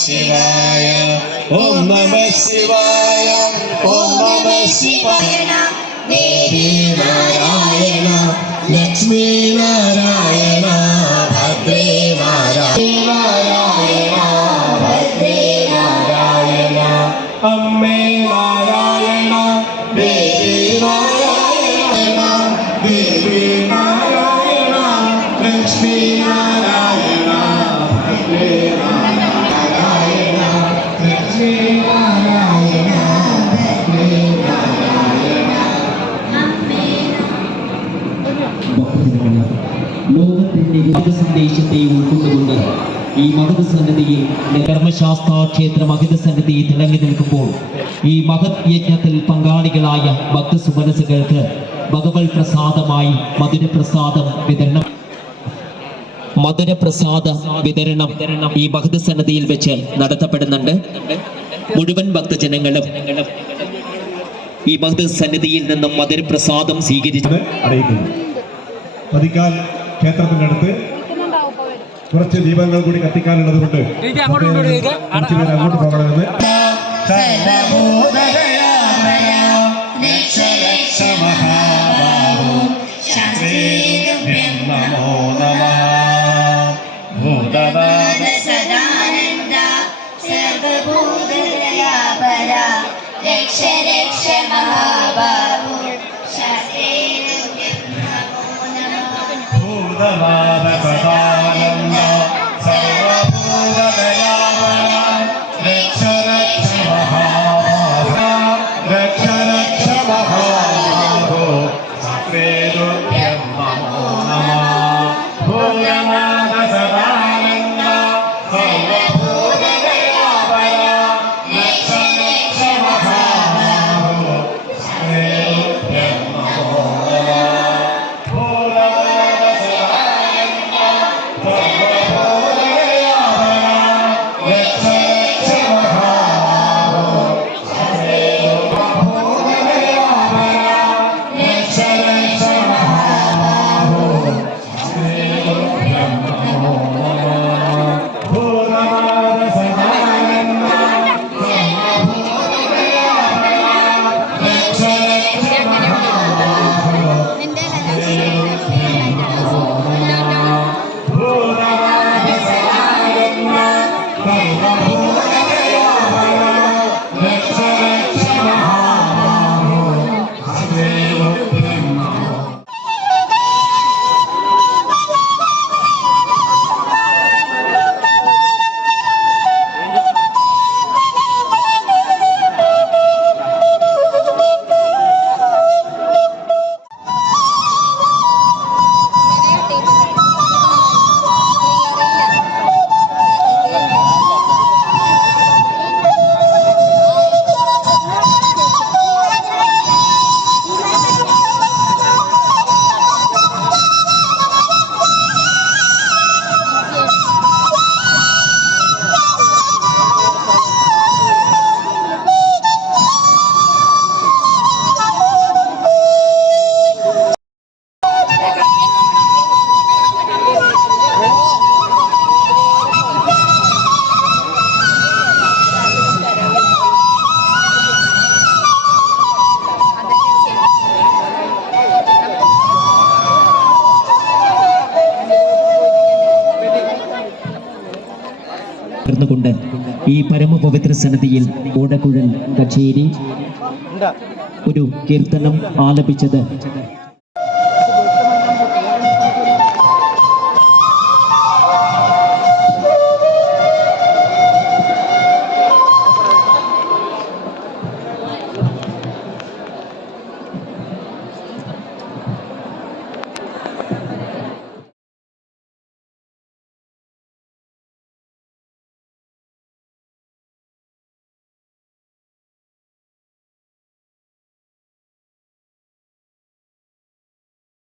ശിവായ ഓം നമ ശിവായ ഓം നമ ശിവായ ദേവി നാരായണ ലക്ഷ്മി നാരായണ ഭദ്രേ നാരായണ ഭദ്രേ നാരായണ അമ്മേ നാരായണ ദേവി നാരായണ ദേവി നാരായണ ലക്ഷ്മി നാരായണ ഭദ്രേ നാരായണ ഈ മഹത് സന്നിധിയിൽ ധർമ്മശാസ്ത്ര ക്ഷേത്ര മഹിത സന്നിധി തിളങ്ങി നിൽക്കുമ്പോൾ ഈ മഹത് യജ്ഞത്തിൽ പങ്കാളികളായ ഭക്ത സുമനസുകൾക്ക് ഭഗവത് പ്രസാദമായി മധുരപ്രസാദം വിതരണം. മധുരപ്രസാദ വിതരണം ഈ മഹത് സന്നിധിയിൽ വെച്ച് നടത്തപ്പെടുന്നുണ്ട്. മുഴുവൻ ഭക്തജനങ്ങളും ഈ മഹത് സന്നിധിയിൽ നിന്നും മധുരപ്രസാദം സ്വീകരിച്ചു. എന്ന് അറിയിക്കുന്നു ക്ഷേത്രത്തിനടുത്ത് കുറച്ച് ദീപങ്ങൾ കൂടി കത്തിക്കാനുള്ളത് കൊണ്ട് കുറച്ച് പേര് അങ്ങോട്ട് പോകണമെന്ന്. നമോ നമഃ ഭൂതവാദ സദാനന്ദ രക്ഷ രക്ഷ ചേർന്നുകൊണ്ട് ഈ പരമപവിത്ര സന്നിധിയിൽ ഓടക്കുഴൽ കച്ചേരി ഒരു കീർത്തനം ആലപിച്ചത്